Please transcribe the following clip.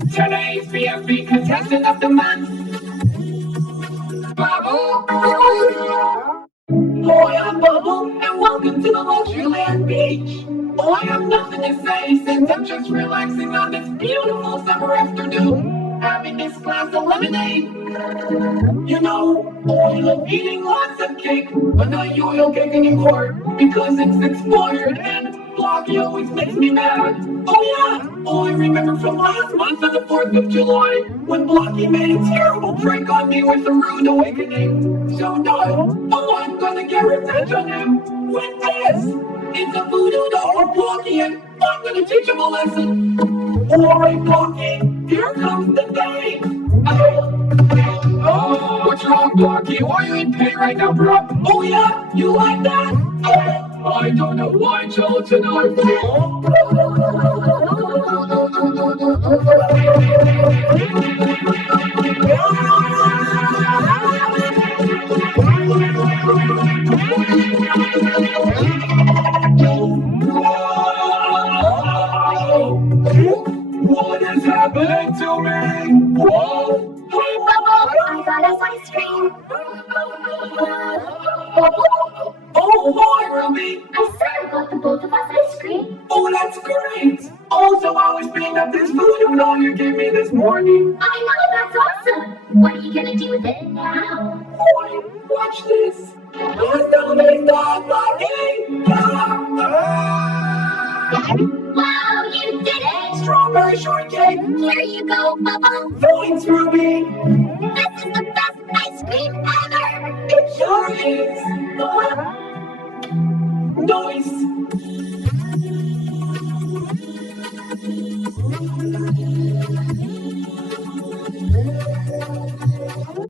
Today's BFB contestant of the month. Bubble. Boy, I'm Bubble, and welcome to the Luxuryland Beach. Boy, I have nothing to say since I'm just relaxing on this beautiful summer afternoon, having this glass of lemonade. You know, I love eating lots of cake, but not oil cake anymore because it's expired and Blocky always makes me mad. Oh yeah, oh I remember from last month on the 4th of July when Blocky made a terrible prank on me with a rude awakening. So no, oh I'm gonna get revenge on him with this. It's a voodoo doll for Blocky and I'm gonna teach him a lesson. Alright Blocky, here comes the day. Oh, what's wrong, Blocky? Why are you in pain right now, bro? Oh yeah, you like that? I don't know why, Gelatin. What is happening to me? Whoa! Hey Bubble, I got us ice cream. Oh, hi, Ruby! I said I got the both of us ice cream. Oh, that's great! Also, I was picking up this food all you gave me this morning. I know, that's awesome. What are you gonna do with it now? Boy, watch this. Hasta vista, Lucky! Wow, you did it! Strawberry shortcake! Here you go, Bubble. Thanks, Ruby! This is the best ice cream ever. It sure is! Nice!